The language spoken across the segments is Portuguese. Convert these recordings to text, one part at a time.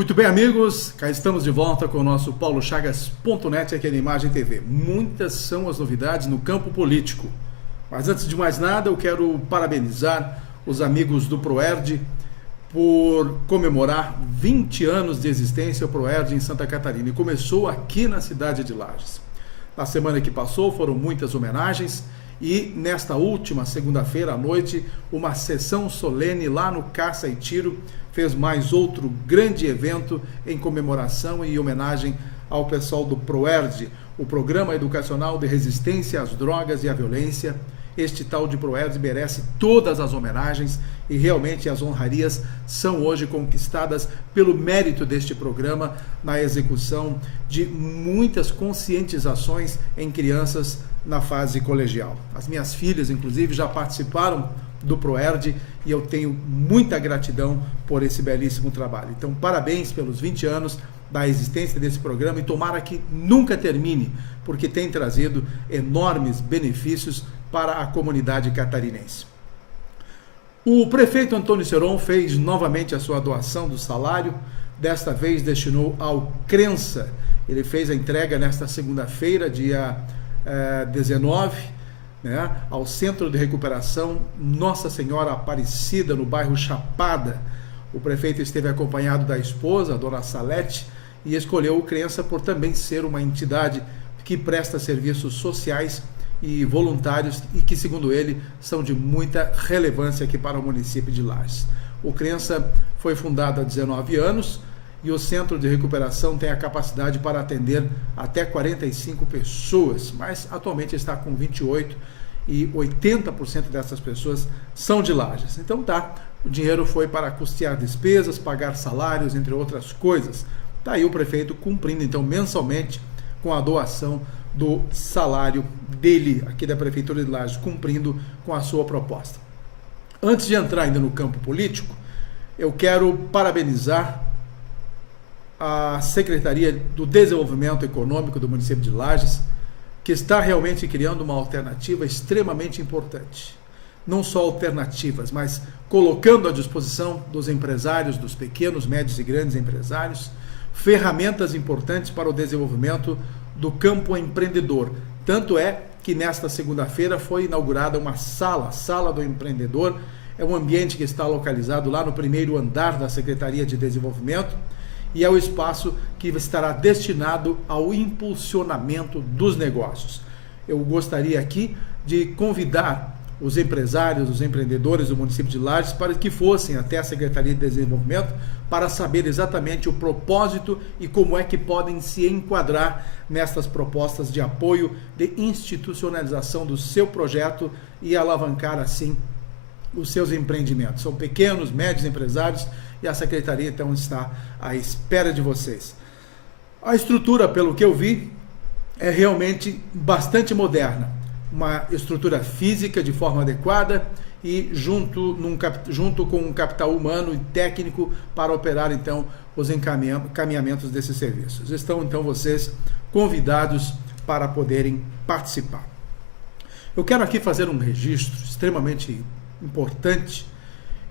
Muito bem, amigos, cá estamos de volta com o nosso paulochagas.net aqui na Imagem TV. Muitas são as novidades no campo político. Mas antes de mais nada, eu quero parabenizar os amigos do Proerd por comemorar 20 anos de existência o Proerd em Santa Catarina. E começou aqui na cidade de Lages. Na semana que passou foram muitas homenagens e nesta última segunda-feira à noite, uma sessão solene lá no Caça e Tiro fez mais outro grande evento em comemoração e homenagem ao pessoal do Proerd, o Programa Educacional de Resistência às Drogas e à Violência. Este tal de Proerd merece todas as homenagens e realmente as honrarias são hoje conquistadas pelo mérito deste programa na execução de muitas conscientizações em crianças na fase colegial. As minhas filhas, inclusive, já participaram do Proerd e eu tenho muita gratidão por esse belíssimo trabalho. Então, parabéns pelos 20 anos da existência desse programa e tomara que nunca termine, porque tem trazido enormes benefícios para a comunidade catarinense. O prefeito Antônio Seron fez novamente a sua doação do salário, desta vez destinou ao Crença. Ele fez a entrega nesta segunda-feira, dia 19, ao Centro de Recuperação Nossa Senhora Aparecida, no bairro Chapada. O prefeito esteve acompanhado da esposa, a dona Salete, e escolheu o Crença por também ser uma entidade que presta serviços sociais e voluntários e que, segundo ele, são de muita relevância aqui para o município de Lages. O Crença foi fundado há 19 anos e o Centro de Recuperação tem a capacidade para atender até 45 pessoas, mas atualmente está com 28 e 80% dessas pessoas são de Lages. Então o dinheiro foi para custear despesas, pagar salários, entre outras coisas. Está aí o prefeito cumprindo então mensalmente com a doação do salário dele, aqui da Prefeitura de Lages, cumprindo com a sua proposta. Antes de entrar ainda no campo político, eu quero parabenizar a Secretaria do Desenvolvimento Econômico do município de Lages, que está realmente criando uma alternativa extremamente importante. Não só alternativas, mas colocando à disposição dos empresários, dos pequenos, médios e grandes empresários, ferramentas importantes para o desenvolvimento do campo empreendedor. Tanto é que nesta segunda-feira foi inaugurada uma sala do empreendedor. É um ambiente que está localizado lá no primeiro andar da Secretaria de Desenvolvimento e é o espaço que estará destinado ao impulsionamento dos negócios. Eu gostaria aqui de convidar os empresários, os empreendedores do município de Lages para que fossem até a Secretaria de Desenvolvimento para saber exatamente o propósito e como é que podem se enquadrar nestas propostas de apoio, de institucionalização do seu projeto e alavancar assim os seus empreendimentos. São pequenos, médios empresários e a Secretaria então está à espera de vocês. A estrutura, pelo que eu vi, é realmente bastante moderna. Uma estrutura física de forma adequada e junto com um capital humano e técnico para operar então os encaminhamentos desses serviços. Estão então vocês convidados para poderem participar. Eu quero aqui fazer um registro extremamente importante.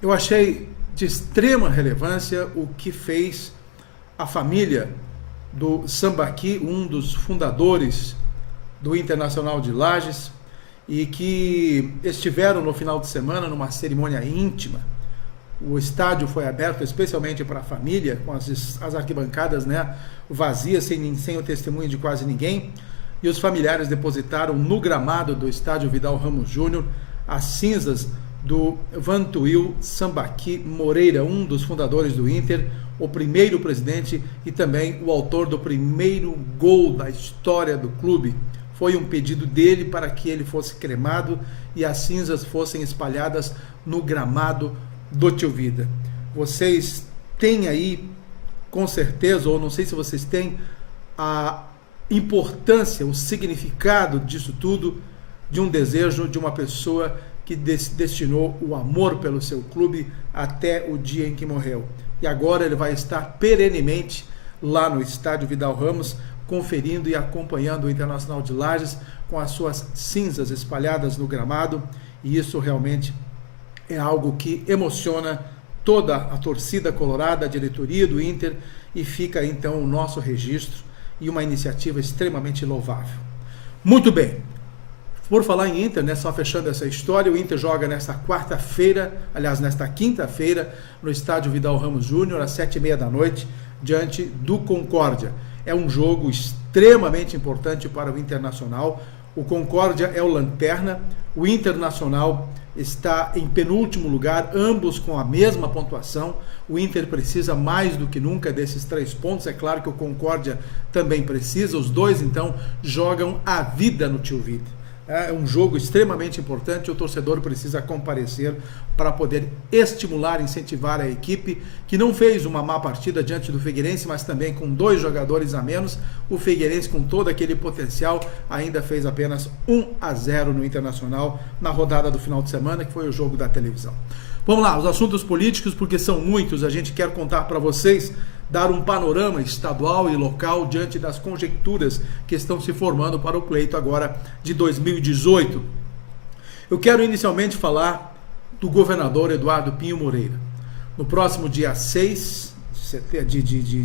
Eu achei de extrema relevância o que fez a família do Sambaqui, um dos fundadores do Internacional de Lages, e que estiveram no final de semana numa cerimônia íntima. O estádio foi aberto especialmente para a família, com as arquibancadas vazias, sem o testemunho de quase ninguém, e os familiares depositaram no gramado do estádio Vidal Ramos Júnior as cinzas do Vantuil Sambaqui Moreira, um dos fundadores do Inter, o primeiro presidente e também o autor do primeiro gol da história do clube. Foi um pedido dele para que ele fosse cremado e as cinzas fossem espalhadas no gramado do Tio Vida. Vocês têm aí, com certeza, ou não sei se vocês têm, a importância, o significado disso tudo, de um desejo de uma pessoa que destinou o amor pelo seu clube até o dia em que morreu. E agora ele vai estar perenemente lá no estádio Vidal Ramos, conferindo e acompanhando o Internacional de Lages com as suas cinzas espalhadas no gramado, e isso realmente é algo que emociona toda a torcida colorada, a diretoria do Inter e fica então o nosso registro e uma iniciativa extremamente louvável. Muito bem. Por falar em Inter, né, só fechando essa história, o Inter joga nesta quarta-feira, aliás, nesta quinta-feira, no estádio Vidal Ramos Júnior, às 7h30 da noite, diante do Concórdia. É um jogo extremamente importante para o Internacional. O Concórdia é o lanterna, o Internacional está em penúltimo lugar, ambos com a mesma pontuação. O Inter precisa mais do que nunca desses 3 pontos. É claro que o Concórdia também precisa. Os dois, então, jogam a vida no Tio Vida. É um jogo extremamente importante, o torcedor precisa comparecer para poder estimular, incentivar a equipe, que não fez uma má partida diante do Figueirense, mas também com 2 jogadores a menos. O Figueirense, com todo aquele potencial, ainda fez apenas 1-0 no Internacional na rodada do final de semana, que foi o jogo da televisão. Vamos lá, os assuntos políticos, porque são muitos, a gente quer contar para vocês, dar um panorama estadual e local diante das conjecturas que estão se formando para o pleito agora de 2018. Eu quero inicialmente falar do governador Eduardo Pinho Moreira. No próximo dia 6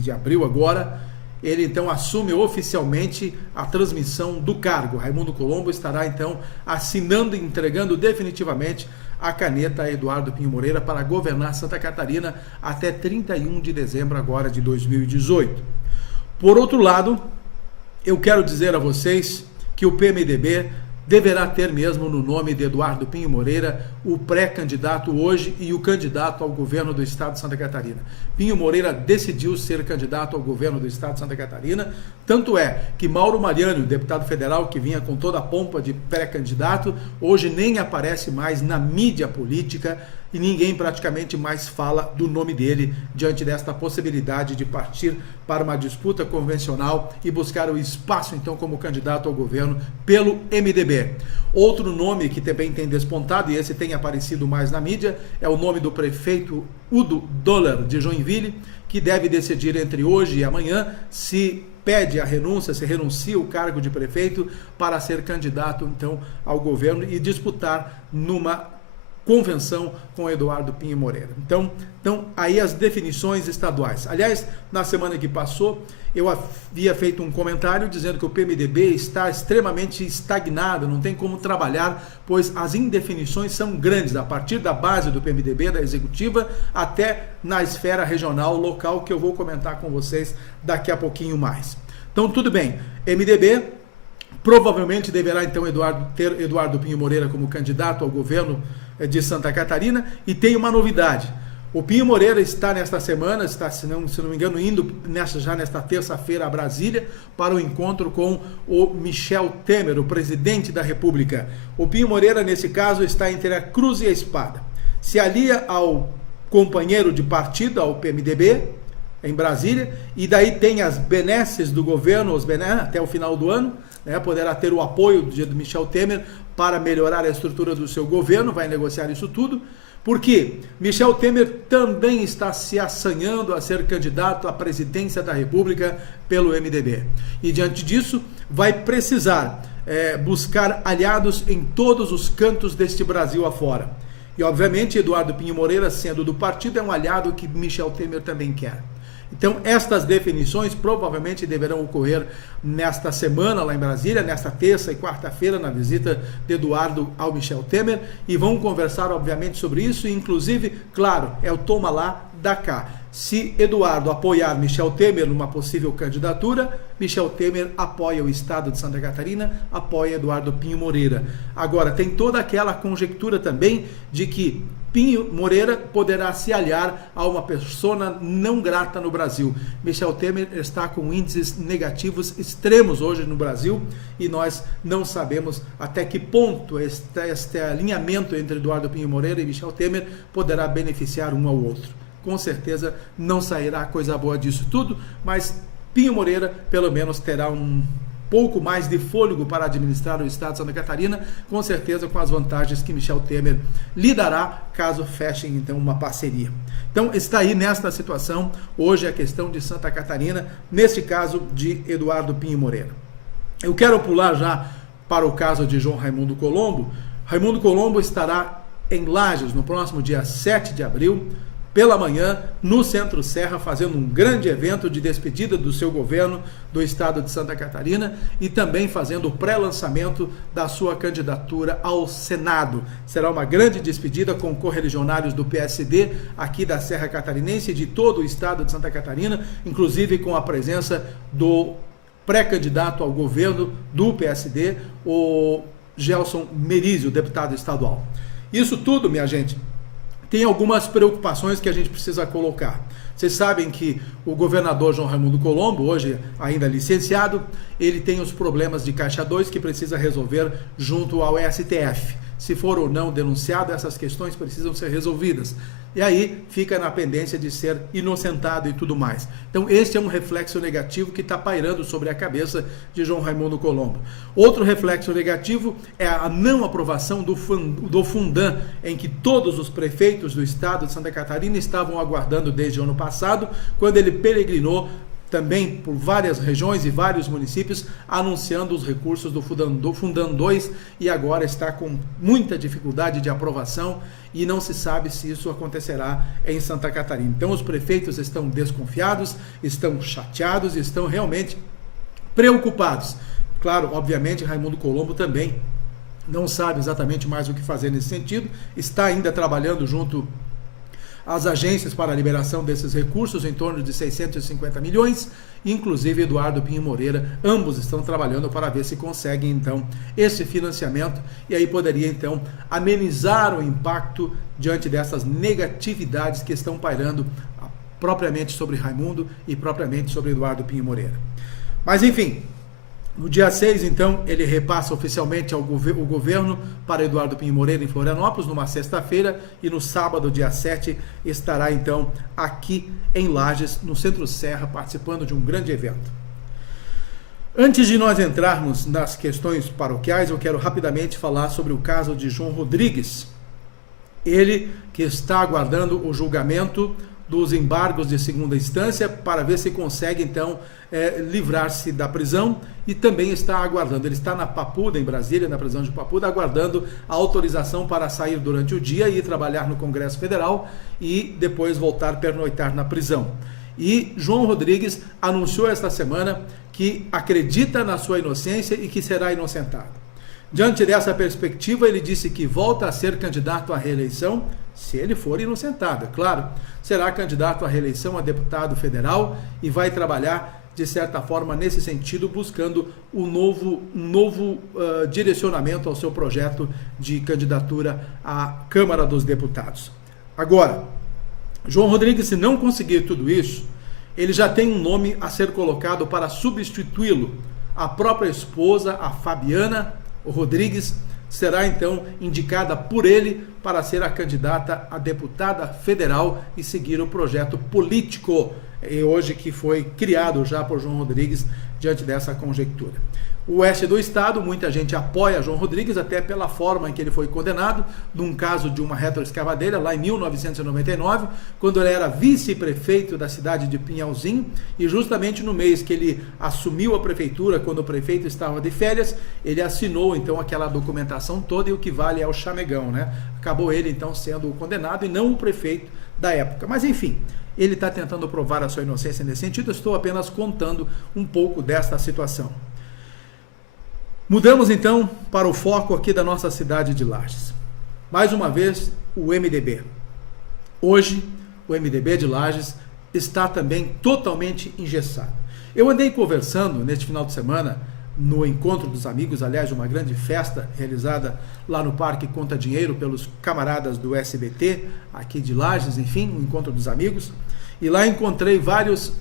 de abril agora, ele então assume oficialmente a transmissão do cargo. Raimundo Colombo estará então assinando e entregando definitivamente a caneta a Eduardo Pinho Moreira para governar Santa Catarina até 31 de dezembro agora de 2018. Por outro lado, eu quero dizer a vocês que o PMDB deverá ter mesmo no nome de Eduardo Pinho Moreira o pré-candidato hoje e o candidato ao governo do estado de Santa Catarina. Pinho Moreira decidiu ser candidato ao governo do estado de Santa Catarina, tanto é que Mauro Mariani, o deputado federal que vinha com toda a pompa de pré-candidato, hoje nem aparece mais na mídia política e ninguém praticamente mais fala do nome dele diante desta possibilidade de partir para uma disputa convencional e buscar o espaço então como candidato ao governo pelo MDB. Outro nome que também tem despontado, e esse tem aparecido mais na mídia, é o nome do prefeito Udo Doller de Joinville, que deve decidir entre hoje e amanhã se pede a renúncia, se renuncia o cargo de prefeito para ser candidato então ao governo e disputar numa convenção com Eduardo Pinho Moreira. Então aí as definições estaduais. Aliás, na semana que passou, eu havia feito um comentário dizendo que o PMDB está extremamente estagnado, não tem como trabalhar, pois as indefinições são grandes, a partir da base do PMDB, da executiva, até na esfera regional, local, que eu vou comentar com vocês daqui a pouquinho mais. Então, tudo bem. MDB provavelmente deverá, então, ter Eduardo Pinho Moreira como candidato ao governo de Santa Catarina, e tem uma novidade. O Pinho Moreira está nesta semana, se não me engano, indo já nesta terça-feira a Brasília para o encontro com o Michel Temer, o presidente da República. O Pinho Moreira, nesse caso, está entre a cruz e a espada. Se alia ao companheiro de partido, ao PMDB, em Brasília, e daí tem as benesses do governo, até o final do ano, né, poderá ter o apoio do Michel Temer para melhorar a estrutura do seu governo, vai negociar isso tudo, porque Michel Temer também está se assanhando a ser candidato à presidência da República pelo MDB. E diante disso, vai precisar buscar aliados em todos os cantos deste Brasil afora. E obviamente Eduardo Pinho Moreira, sendo do partido, é um aliado que Michel Temer também quer. Então, estas definições provavelmente deverão ocorrer nesta semana lá em Brasília, nesta terça e quarta-feira, na visita de Eduardo ao Michel Temer, e vão conversar, obviamente, sobre isso, e inclusive, claro, é o toma lá, da cá. Se Eduardo apoiar Michel Temer numa possível candidatura, Michel Temer apoia o estado de Santa Catarina, apoia Eduardo Pinho Moreira. Agora, tem toda aquela conjectura também de que Pinho Moreira poderá se aliar a uma persona não grata no Brasil. Michel Temer está com índices negativos extremos hoje no Brasil e nós não sabemos até que ponto este alinhamento entre Eduardo Pinho Moreira e Michel Temer poderá beneficiar um ao outro. Com certeza não sairá coisa boa disso tudo, mas Pinho Moreira pelo menos terá um pouco mais de fôlego para administrar o estado de Santa Catarina, com certeza com as vantagens que Michel Temer lhe dará caso fechem então uma parceria. Então está aí nesta situação hoje a questão de Santa Catarina, neste caso de Eduardo Pinho Moreira. Eu quero pular já para o caso de João Raimundo Colombo. Raimundo Colombo estará em Lages no próximo dia 7 de abril, pela manhã, no Centro-Serra, fazendo um grande evento de despedida do seu governo do estado de Santa Catarina e também fazendo o pré-lançamento da sua candidatura ao Senado. Será uma grande despedida com correligionários do PSD aqui da Serra Catarinense e de todo o estado de Santa Catarina, inclusive com a presença do pré-candidato ao governo do PSD, o Gelson Merizio, deputado estadual. Isso tudo, minha gente, tem algumas preocupações que a gente precisa colocar. Vocês sabem que o governador João Raimundo Colombo, hoje ainda licenciado, ele tem os problemas de Caixa 2 que precisa resolver junto ao STF. Se for ou não denunciado, essas questões precisam ser resolvidas. E aí fica na pendência de ser inocentado e tudo mais. Então este é um reflexo negativo que está pairando sobre a cabeça de João Raimundo Colombo. Outro reflexo negativo é a não aprovação do Fundam, em que todos os prefeitos do estado de Santa Catarina estavam aguardando desde o ano passado, quando ele peregrinou também por várias regiões e vários municípios, anunciando os recursos do Fundam 2 e agora está com muita dificuldade de aprovação e não se sabe se isso acontecerá em Santa Catarina. Então os prefeitos estão desconfiados, estão chateados, estão realmente preocupados. Claro, obviamente, Raimundo Colombo também não sabe exatamente mais o que fazer nesse sentido, está ainda trabalhando junto as agências para a liberação desses recursos, em torno de 650 milhões, inclusive Eduardo Pinho Moreira, ambos estão trabalhando para ver se conseguem, então, esse financiamento, e aí poderia, então, amenizar o impacto diante dessas negatividades que estão pairando propriamente sobre Raimundo e propriamente sobre Eduardo Pinho Moreira. Mas, enfim, no dia 6, então, ele repassa oficialmente o governo para Eduardo Pinho Moreira em Florianópolis, numa sexta-feira, e no sábado, dia 7, estará, então, aqui em Lages, no Centro-Serra, participando de um grande evento. Antes de nós entrarmos nas questões paroquiais, eu quero rapidamente falar sobre o caso de João Rodrigues. Ele que está aguardando o julgamento dos embargos de segunda instância para ver se consegue, então, livrar-se da prisão e também está aguardando. Ele está na Papuda, em Brasília, na prisão de Papuda, aguardando a autorização para sair durante o dia e ir trabalhar no Congresso Federal e depois voltar a pernoitar na prisão. E João Rodrigues anunciou esta semana que acredita na sua inocência e que será inocentado. Diante dessa perspectiva, ele disse que volta a ser candidato à reeleição se ele for inocentado, é claro. Será candidato à reeleição a deputado federal e vai trabalhar, de certa forma, nesse sentido, buscando um novo direcionamento ao seu projeto de candidatura à Câmara dos Deputados. Agora, João Rodrigues, se não conseguir tudo isso, ele já tem um nome a ser colocado para substituí-lo. A própria esposa, a Fabiana Rodrigues, será então indicada por ele para ser a candidata a deputada federal e seguir o projeto político, hoje que foi criado já por João Rodrigues diante dessa conjectura. O oeste do estado, muita gente apoia João Rodrigues, até pela forma em que ele foi condenado, num caso de uma retroescavadeira, lá em 1999, quando ele era vice-prefeito da cidade de Pinhalzinho, e justamente no mês que ele assumiu a prefeitura, quando o prefeito estava de férias, ele assinou então aquela documentação toda, e o que vale é o chamegão, né? Acabou ele então sendo o condenado e não o prefeito da época. Mas enfim, ele está tentando provar a sua inocência nesse sentido, eu estou apenas contando um pouco desta situação. Mudamos então para o foco aqui da nossa cidade de Lages. Mais uma vez, o MDB. Hoje, o MDB de Lages está também totalmente engessado. Eu andei conversando neste final de semana no Encontro dos Amigos, aliás, uma grande festa realizada lá no Parque Conta Dinheiro pelos camaradas do SBT, aqui de Lages, enfim, o Encontro dos Amigos, e lá encontrei vários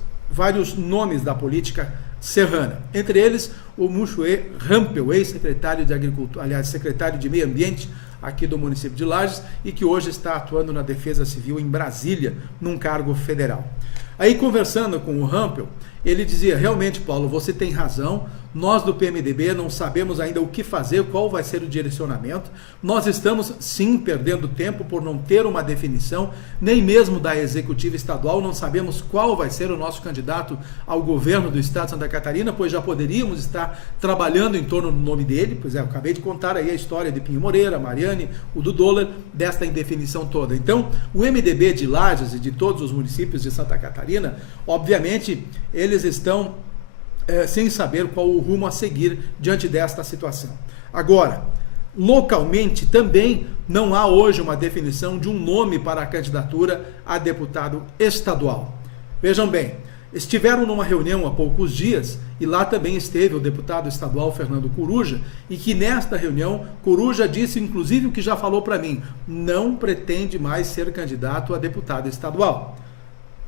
nomes da política serrana, entre eles o Muxuê Rampel, ex-secretário de Agricultura, aliás, secretário de Meio Ambiente aqui do município de Lages e que hoje está atuando na Defesa Civil em Brasília, num cargo federal. Aí, conversando com o Rampel, ele dizia, realmente, Paulo, você tem razão, Nós do PMDB não sabemos ainda o que fazer, qual vai ser o direcionamento. Nós estamos, sim, perdendo tempo por não ter uma definição, nem mesmo da executiva estadual, não sabemos qual vai ser o nosso candidato ao governo do estado de Santa Catarina, pois já poderíamos estar trabalhando em torno do nome dele. Pois é, eu acabei de contar aí a história de Pinho Moreira, Mariane, o do Doller, desta indefinição toda. Então, o MDB de Lages e de todos os municípios de Santa Catarina, obviamente, eles estão sem saber qual o rumo a seguir diante desta situação. Agora, localmente também não há hoje uma definição de um nome para a candidatura a deputado estadual. Vejam bem, estiveram numa reunião há poucos dias e lá também esteve o deputado estadual Fernando Coruja, e que nesta reunião Coruja disse inclusive o que já falou para mim: não pretende mais ser candidato a deputado estadual.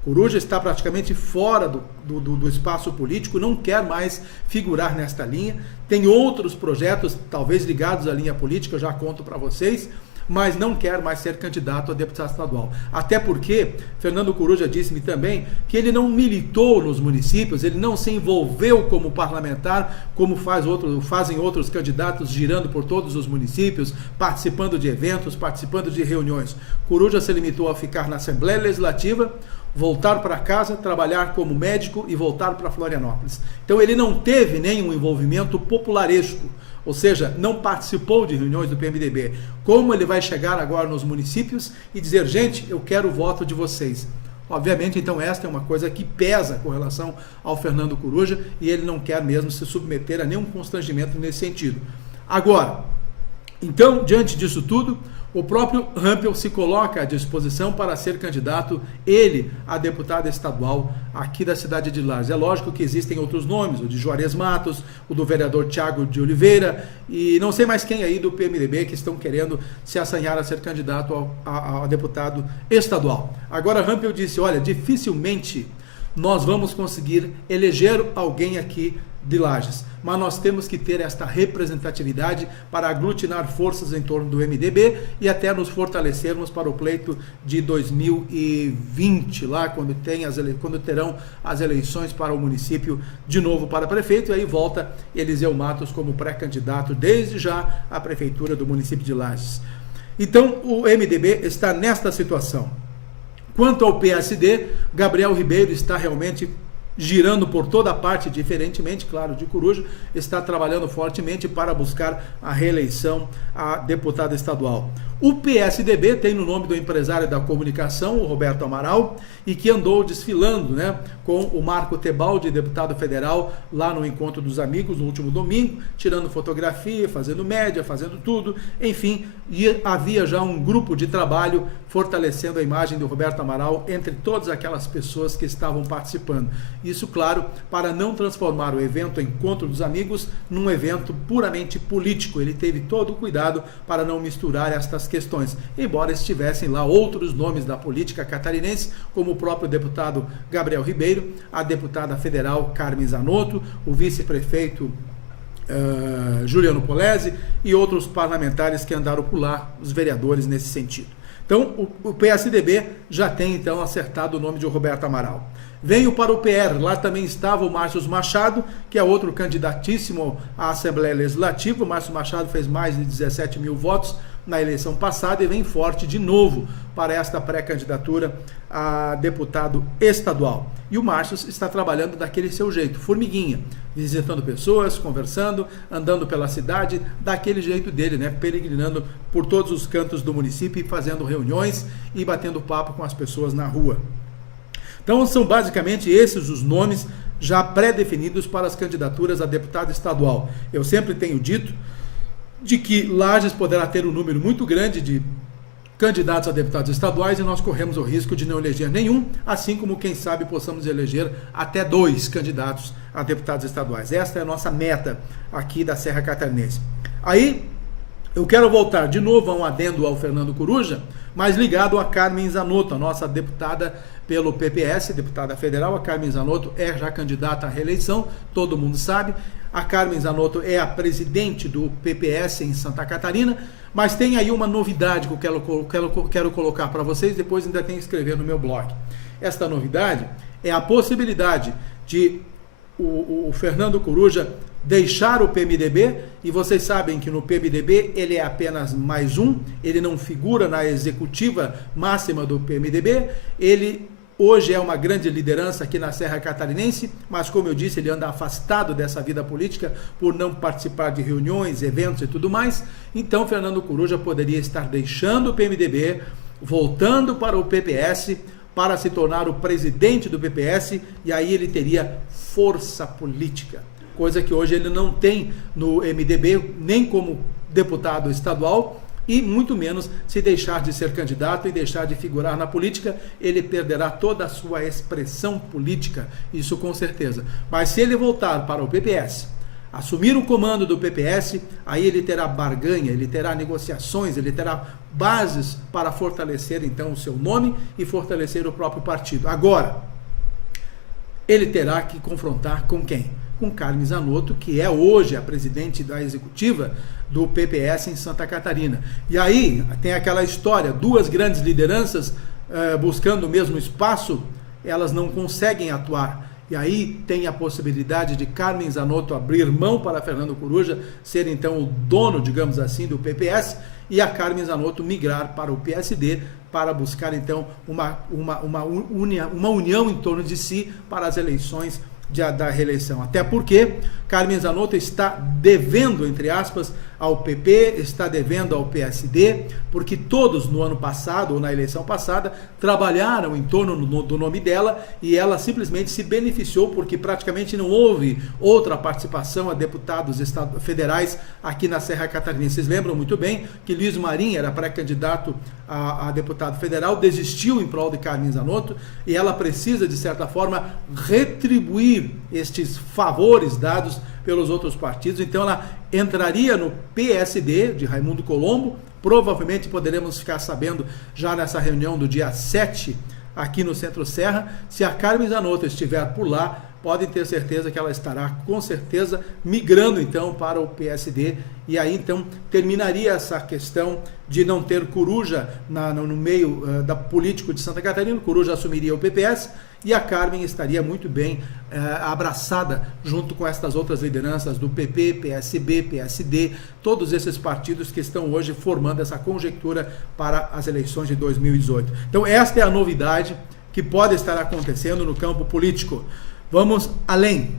Coruja está praticamente fora do espaço político, não quer mais figurar nesta linha, tem outros projetos, talvez ligados à linha política, eu já conto para vocês, mas não quer mais ser candidato a deputado estadual. Até porque Fernando Coruja disse-me também que ele não militou nos municípios, ele não se envolveu como parlamentar, como fazem outros candidatos, girando por todos os municípios, participando de eventos, participando de reuniões. Coruja se limitou a ficar na Assembleia Legislativa, voltar para casa, trabalhar como médico e voltar para Florianópolis. Então ele não teve nenhum envolvimento popularesco, ou seja, não participou de reuniões do PMDB. Como ele vai chegar agora nos municípios e dizer: gente, eu quero o voto de vocês? Obviamente, então, esta é uma coisa que pesa com relação ao Fernando Coruja, e ele não quer mesmo se submeter a nenhum constrangimento nesse sentido. Agora, então, diante disso tudo, o próprio Rampel se coloca à disposição para ser candidato, ele, a deputado estadual aqui da cidade de Lages. É lógico que existem outros nomes, o de Juarez Matos, o do vereador Tiago de Oliveira, e não sei mais quem aí do PMDB que estão querendo se assanhar a ser candidato a deputado estadual. Agora Rampel disse: olha, dificilmente nós vamos conseguir eleger alguém aqui de Lages, mas nós temos que ter esta representatividade para aglutinar forças em torno do MDB e até nos fortalecermos para o pleito de 2020, lá quando terão as eleições para o município de novo para prefeito, e aí volta Eliseu Matos como pré-candidato desde já à prefeitura do município de Lages. Então o MDB está nesta situação. Quanto ao PSD, Gabriel Ribeiro está realmente girando por toda a parte, diferentemente, claro, de Coruja, está trabalhando fortemente para buscar a reeleição a deputado estadual. O PSDB tem no nome do empresário da comunicação, o Roberto Amaral, e que andou desfilando, né, com o Marco Tebaldi, deputado federal, lá no Encontro dos Amigos, no último domingo, tirando fotografia, fazendo média, fazendo tudo, enfim, e havia já um grupo de trabalho fortalecendo a imagem do Roberto Amaral entre todas aquelas pessoas que estavam participando. Isso, claro, para não transformar o evento Encontro dos Amigos num evento puramente político. Ele teve todo o cuidado para não misturar estas questões, embora estivessem lá outros nomes da política catarinense, como o próprio deputado Gabriel Ribeiro, a deputada federal Carmen Zanotto, o vice-prefeito Juliano Polese e outros parlamentares que andaram por lá, os vereadores nesse sentido. Então, o PSDB já tem então acertado o nome de Roberto Amaral. Venho para o PR, lá também estava o Márcio Machado, que é outro candidatíssimo à Assembleia Legislativa. O Márcio Machado fez mais de 17 mil votos na eleição passada e vem forte de novo para esta pré-candidatura a deputado estadual. E o Márcio está trabalhando daquele seu jeito, formiguinha, visitando pessoas, conversando, andando pela cidade, daquele jeito dele, né? Peregrinando por todos os cantos do município e fazendo reuniões e batendo papo com as pessoas na rua. Então são basicamente esses os nomes já pré-definidos para as candidaturas a deputado estadual. Eu sempre tenho dito de que Lages poderá ter um número muito grande de candidatos a deputados estaduais e nós corremos o risco de não eleger nenhum, assim como, quem sabe, possamos eleger até 2 candidatos a deputados estaduais. Esta é a nossa meta aqui da Serra Catarinense. Aí, eu quero voltar de novo a um adendo ao Fernando Coruja, mas ligado a Carmen Zanotto, a nossa deputada pelo PPS, deputada federal. A Carmen Zanotto é já candidata à reeleição, todo mundo sabe. A Carmen Zanotto é a presidente do PPS em Santa Catarina, mas tem aí uma novidade que eu quero colocar para vocês, depois ainda tem que escrever no meu blog. Esta novidade é a possibilidade de o Fernando Coruja deixar o PMDB, e vocês sabem que no PMDB ele é apenas mais um, ele não figura na executiva máxima do PMDB, ele hoje é uma grande liderança aqui na Serra Catarinense, mas como eu disse, ele anda afastado dessa vida política por não participar de reuniões, eventos e tudo mais. Então Fernando Coruja poderia estar deixando o PMDB, voltando para o PPS, para se tornar o presidente do PPS, e aí ele teria força política, coisa que hoje ele não tem no MDB, nem como deputado estadual, e muito menos se deixar de ser candidato e deixar de figurar na política, ele perderá toda a sua expressão política, isso com certeza. Mas se ele voltar para o PPS, assumir o comando do PPS, aí ele terá barganha, ele terá negociações, ele terá bases para fortalecer então o seu nome e fortalecer o próprio partido. Agora, ele terá que confrontar com quem? Com Carmen Zanotto, que é hoje a presidente da executiva do PPS em Santa Catarina. E aí tem aquela história, duas grandes lideranças buscando o mesmo espaço, elas não conseguem atuar. E aí tem a possibilidade de Carmen Zanotto abrir mão para Fernando Coruja, ser então o dono, digamos assim, do PPS, e a Carmen Zanotto migrar para o PSD, para buscar então uma união em torno de si para as eleições da reeleição. Até porque Carmen Zanotto está devendo, entre aspas, ao PP, está devendo ao PSD, porque todos no ano passado, ou na eleição passada, trabalharam em torno do nome dela, e ela simplesmente se beneficiou, porque praticamente não houve outra participação a deputados federais aqui na Serra Catarinense. Vocês lembram muito bem que Luiz Marinho era pré-candidato a deputado federal, desistiu em prol de Carmen Zanotto, e ela precisa, de certa forma, retribuir estes favores dados pelos outros partidos. Então ela entraria no PSD de Raimundo Colombo, provavelmente poderemos ficar sabendo já nessa reunião do dia 7 aqui no Centro-Serra. Se a Carmen Zanotto estiver por lá, podem ter certeza que ela estará com certeza migrando então para o PSD, e aí então terminaria essa questão de não ter Coruja no meio da político de Santa Catarina. Coruja assumiria o PPS e a Carmen estaria muito bem abraçada junto com estas outras lideranças do PP, PSB, PSD, todos esses partidos que estão hoje formando essa conjectura para as eleições de 2018. Então esta é a novidade que pode estar acontecendo no campo político. Vamos além.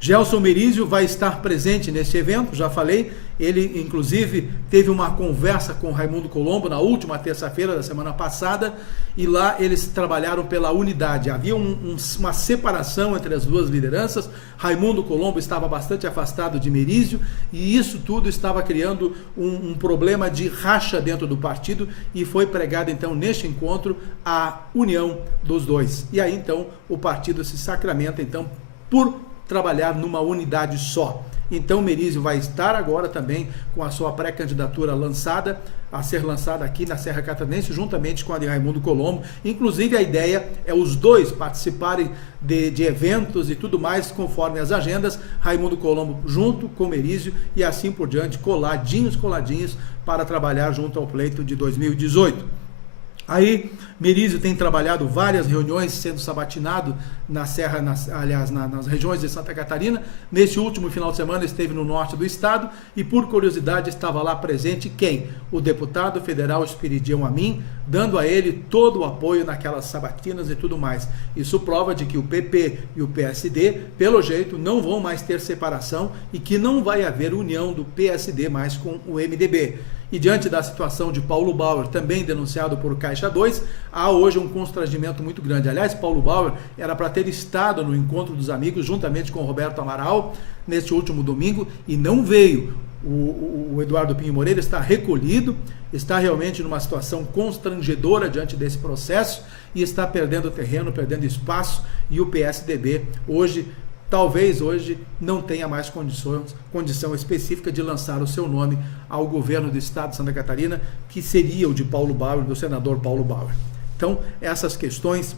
Gelson Merizio vai estar presente neste evento, já falei, ele inclusive teve uma conversa com Raimundo Colombo na última terça-feira da semana passada, e lá eles trabalharam pela unidade. Havia uma separação entre as duas lideranças. Raimundo Colombo estava bastante afastado de Merizio, e isso tudo estava criando um problema de racha dentro do partido, e foi pregada então neste encontro a união dos dois. E aí então o partido se sacramenta então por trabalhar numa unidade só. Então Merizio vai estar agora também com a sua pré-candidatura lançada, a ser lançada aqui na Serra Catarinense, juntamente com a de Raimundo Colombo. Inclusive a ideia é os dois participarem de eventos e tudo mais, conforme as agendas, Raimundo Colombo junto com Merizio, e assim por diante, coladinhos, para trabalhar junto ao pleito de 2018. Aí, Merizio tem trabalhado várias reuniões, sendo sabatinado na Serra, nas regiões de Santa Catarina. Neste último final de semana esteve no norte do estado, e por curiosidade estava lá presente quem? O deputado federal Espiridião Amin, dando a ele todo o apoio naquelas sabatinas e tudo mais. Isso prova de que o PP e o PSD, pelo jeito, não vão mais ter separação, e que não vai haver união do PSD mais com o MDB. E diante da situação de Paulo Bauer, também denunciado por Caixa 2, há hoje um constrangimento muito grande. Aliás, Paulo Bauer era para ter estado no Encontro dos Amigos, juntamente com Roberto Amaral, neste último domingo, e não veio. O Eduardo Pinho Moreira está recolhido, está realmente numa situação constrangedora diante desse processo, e está perdendo terreno, perdendo espaço, e o PSDB hoje, talvez hoje, não tenha mais condição específica de lançar o seu nome ao governo do estado de Santa Catarina, que seria o de Paulo Bauer, do senador Paulo Bauer. Então, essas questões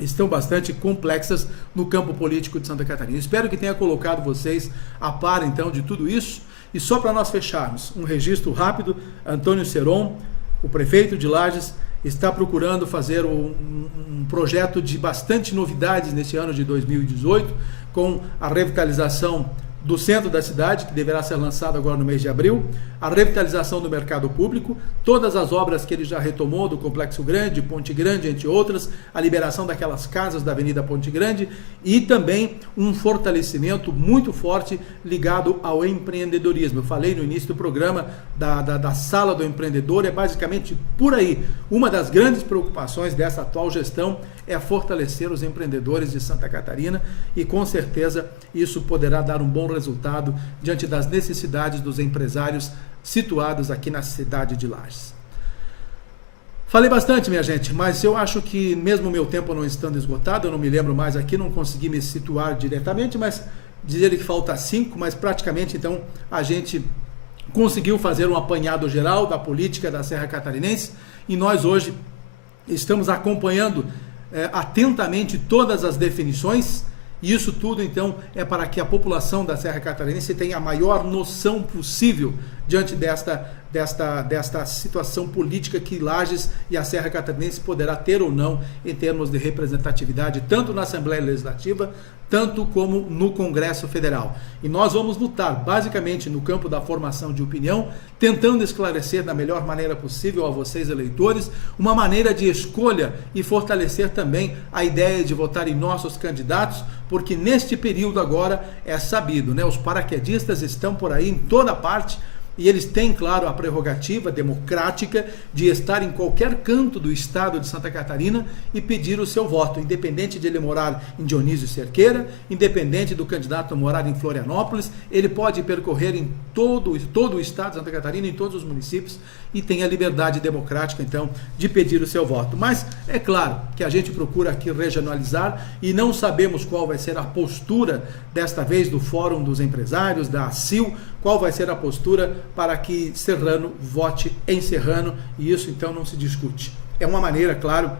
estão bastante complexas no campo político de Santa Catarina. Espero que tenha colocado vocês a par, então, de tudo isso. E só para nós fecharmos, um registro rápido: Antônio Seron, o prefeito de Lages, está procurando fazer um projeto de bastante novidades nesse ano de 2018, com a revitalização do centro da cidade, que deverá ser lançado agora no mês de abril, a revitalização do mercado público, todas as obras que ele já retomou do Complexo Grande, Ponte Grande, entre outras, a liberação daquelas casas da Avenida Ponte Grande e também um fortalecimento muito forte ligado ao empreendedorismo. Eu falei no início do programa da Sala do Empreendedor, é basicamente por aí. Uma das grandes preocupações dessa atual gestão é fortalecer os empreendedores de Santa Catarina e com certeza isso poderá dar um bom resultado diante das necessidades dos empresários situados aqui na cidade de Lages. Falei bastante, minha gente, mas eu acho que mesmo o meu tempo não estando esgotado, eu não me lembro mais aqui, não consegui me situar diretamente, mas dizer que falta 5, mas praticamente então a gente conseguiu fazer um apanhado geral da política da Serra Catarinense e nós hoje estamos acompanhando atentamente todas as definições. E isso tudo, então, é para que a população da Serra Catarinense tenha a maior noção possível diante desta situação política que Lages e a Serra Catarinense poderá ter ou não em termos de representatividade, tanto na Assembleia Legislativa, tanto como no Congresso Federal. E nós vamos lutar, basicamente, no campo da formação de opinião, tentando esclarecer da melhor maneira possível a vocês, eleitores, uma maneira de escolha e fortalecer também a ideia de votar em nossos candidatos, porque neste período agora é sabido, né? Os paraquedistas estão por aí em toda parte, e eles têm, claro, a prerrogativa democrática de estar em qualquer canto do estado de Santa Catarina e pedir o seu voto, independente de ele morar em Dionísio Cerqueira, independente do candidato morar em Florianópolis, ele pode percorrer em todo o estado de Santa Catarina, em todos os municípios, e tem a liberdade democrática, então, de pedir o seu voto. Mas é claro que a gente procura aqui regionalizar e não sabemos qual vai ser a postura desta vez do Fórum dos Empresários, da ACIL, qual vai ser a postura para que Serrano vote em Serrano, e isso então não se discute. É uma maneira, claro,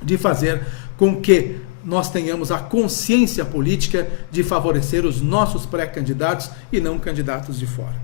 de fazer com que nós tenhamos a consciência política de favorecer os nossos pré-candidatos e não candidatos de fora.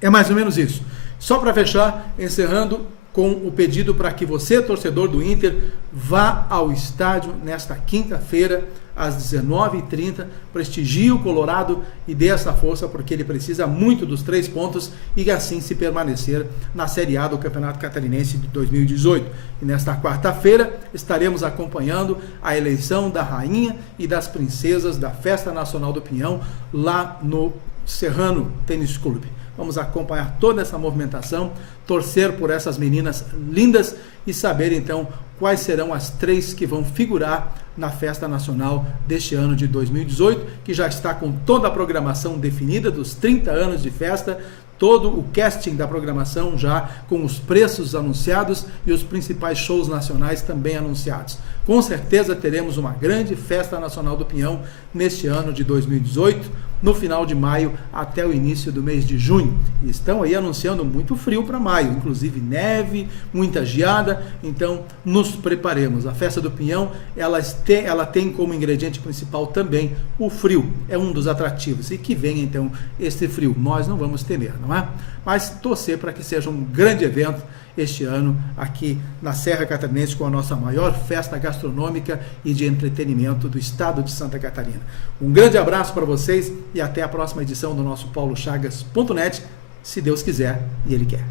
É mais ou menos isso. Só para fechar, encerrando com o pedido para que você, torcedor do Inter, vá ao estádio nesta quinta-feira, às 19h30, prestigie o Colorado e dê essa força, porque ele precisa muito dos 3 pontos e assim se permanecer na Série A do Campeonato Catarinense de 2018. E nesta quarta-feira estaremos acompanhando a eleição da Rainha e das Princesas da Festa Nacional do Pinhão, lá no Serrano Tênis Clube. Vamos acompanhar toda essa movimentação, torcer por essas meninas lindas e saber então quais serão as 3 que vão figurar na Festa Nacional deste ano de 2018, que já está com toda a programação definida dos 30 anos de festa, todo o casting da programação já com os preços anunciados e os principais shows nacionais também anunciados. Com certeza teremos uma grande Festa Nacional do Pinhão neste ano de 2018, no final de maio até o início do mês de junho. E estão aí anunciando muito frio para maio, inclusive neve, muita geada, então nos preparemos. A Festa do Pinhão, ela tem como ingrediente principal também o frio, é um dos atrativos, e que venha então esse frio, nós não vamos temer, não é? Mas torcer para que seja um grande evento este ano aqui na Serra Catarinense, com a nossa maior festa gastronômica e de entretenimento do estado de Santa Catarina. Um grande abraço para vocês e até a próxima edição do nosso paulochagas.net, se Deus quiser e Ele quer.